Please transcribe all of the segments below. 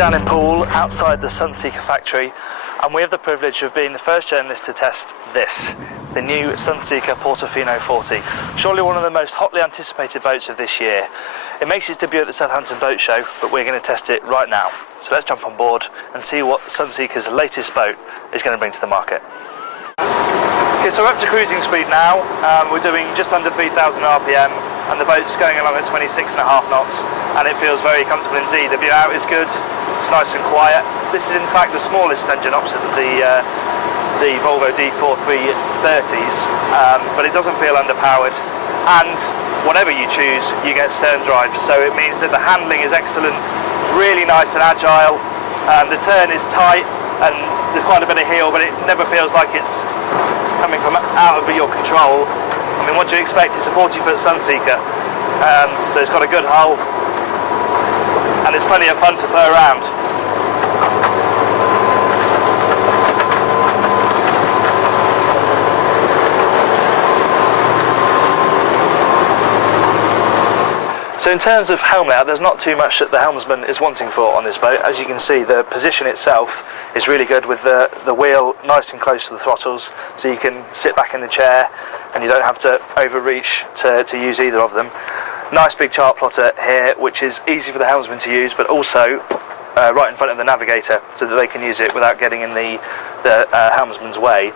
down in Poole, outside the Sunseeker factory, and we have the privilege of being the first journalist to test this, the new Sunseeker Portofino 40. Surely one of the most hotly anticipated boats of this year. It makes its debut at the Southampton Boat Show, but we're going to test it right now. So let's jump on board and see what Sunseeker's latest boat is going to bring to the market. Okay, so we're up to cruising speed now. We're doing just under 3,000 RPM, and the boat's going along at 26.5 knots, and it feels very comfortable indeed. The view out is good, it's nice and quiet. This is in fact the smallest engine opposite the Volvo D4 330s, but it doesn't feel underpowered, and whatever you choose, you get stern drive, so it means that the handling is excellent, really nice and agile. The turn is tight, and there's quite a bit of heel, but it never feels like it's coming from out of your control. I mean, what do you expect? It's a 40-foot Sunseeker, so it's got a good hull, and it's plenty of fun to throw around. So in terms of helm layout, there's not too much that the helmsman is wanting for on this boat. As you can see, the position itself is really good, with the wheel nice and close to the throttles, so you can sit back in the chair and you don't have to overreach to use either of them. Nice big chart plotter here, which is easy for the helmsman to use, but also right in front of the navigator, so that they can use it without getting in the helmsman's way.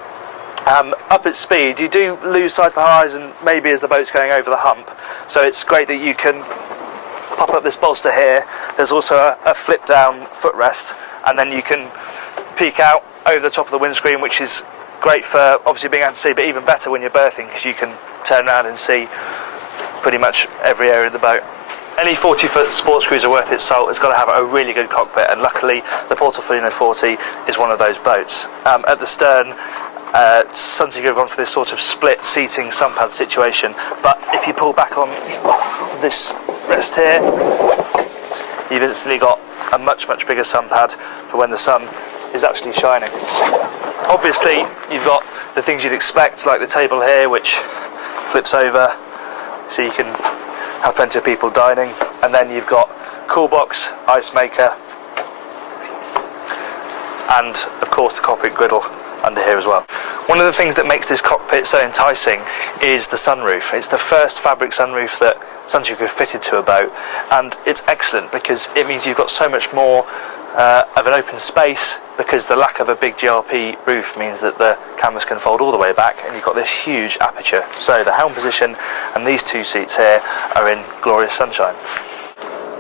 Up at speed, you do lose sight of the horizon maybe as the boat's going over the hump, so it's great that you can pop up this bolster here. There's also a flip down footrest, and then you can peek out over the top of the windscreen, which is great for obviously being able to see, but even better when you're berthing, because you can turn around and see pretty much every area of the boat. Any 40-foot sports cruiser worth its salt has got to have a really good cockpit, and luckily the Portofino 40 is one of those boats. At the stern, Sunseeker have gone for this sort of split seating sunpad situation, but if you pull back on this rest here, you've instantly got a much bigger sunpad for when the sun is actually shining. Obviously you've got the things you'd expect, like the table here, which flips over so you can have plenty of people dining, and then you've got cool box, ice maker, and of course the cockpit griddle under here as well. One of the things that makes this cockpit so enticing is the sunroof. It's the first fabric sunroof that Sunseeker fitted to a boat, and it's excellent because it means you've got so much more of an open space, because the lack of a big GRP roof means that the canvas can fold all the way back, and you've got this huge aperture. So the helm position and these two seats here are in glorious sunshine.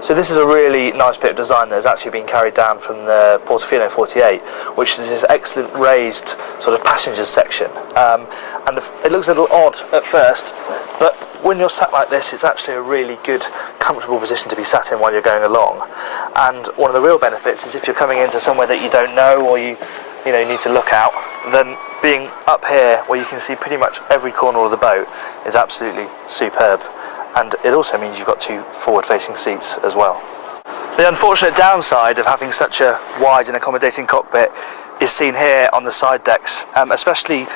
So this is a really nice bit of design that has actually been carried down from the Portofino 48, which is this excellent raised sort of passengers section. And it looks a little odd at first, but when you're sat like this, it's actually a really good, comfortable position to be sat in while you're going along. And one of the real benefits is if you're coming into somewhere that you don't know, or you need to look out, then being up here where you can see pretty much every corner of the boat is absolutely superb. And it also means you've got two forward-facing seats as well. The unfortunate downside of having such a wide and accommodating cockpit is seen here on the side decks, especially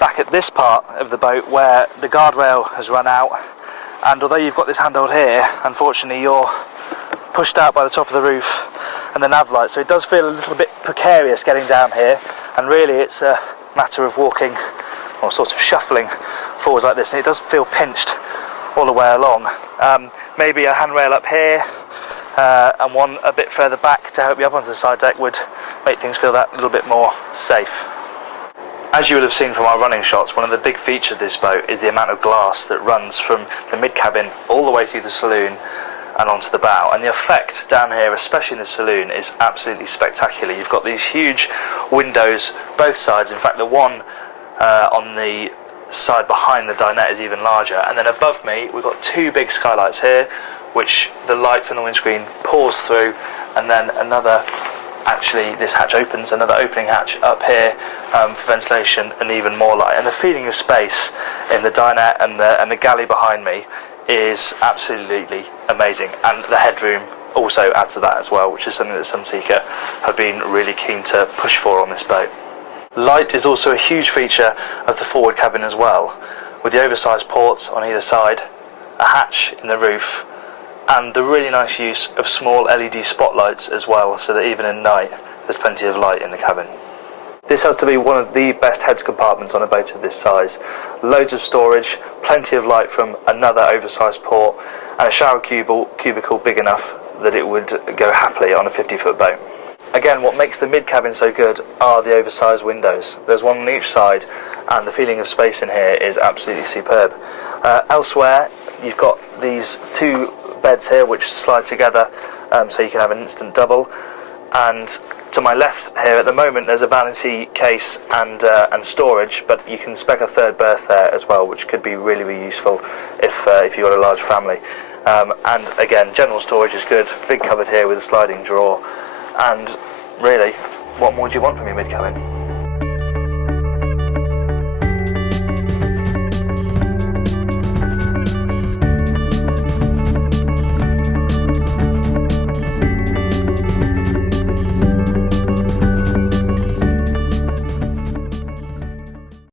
back at this part of the boat where the guardrail has run out, and although you've got this handhold here, unfortunately you're pushed out by the top of the roof and the nav light, so it does feel a little bit precarious getting down here, and really it's a matter of walking, or sort of shuffling forwards like this, and it does feel pinched all the way along. Maybe a handrail up here and one a bit further back to help you up onto the side deck would make things feel that little bit more safe. As you would have seen from our running shots, one of the big features of this boat is the amount of glass that runs from the mid-cabin all the way through the saloon and onto the bow, and the effect down here, especially in the saloon, is absolutely spectacular. You've got these huge windows both sides. In fact, the one on the side behind the dinette is even larger, and then above me we've got two big skylights here, which the light from the windscreen pours through, and then another, actually this hatch opens, another opening hatch up here for ventilation and even more light. And the feeling of space in the dinette and the galley behind me is absolutely amazing, and the headroom also adds to that as well, which is something that Sunseeker have been really keen to push for on this boat. Light is also a huge feature of the forward cabin as well, with the oversized ports on either side, a hatch in the roof, and the really nice use of small LED spotlights as well, so that even at night there's plenty of light in the cabin. This has to be one of the best heads compartments on a boat of this size. Loads of storage, plenty of light from another oversized port, and a shower cubicle big enough that it would go happily on a 50-foot boat. Again, what makes the mid-cabin so good are the oversized windows. There's one on each side, and the feeling of space in here is absolutely superb. Elsewhere, you've got these two beds here which slide together, so you can have an instant double, and to my left here at the moment there's a vanity case and storage, but you can spec a third berth there as well, which could be really, really useful if you've got a large family. And again, general storage is good, big cupboard here with a sliding drawer, and really, what more do you want from your mid-cabin?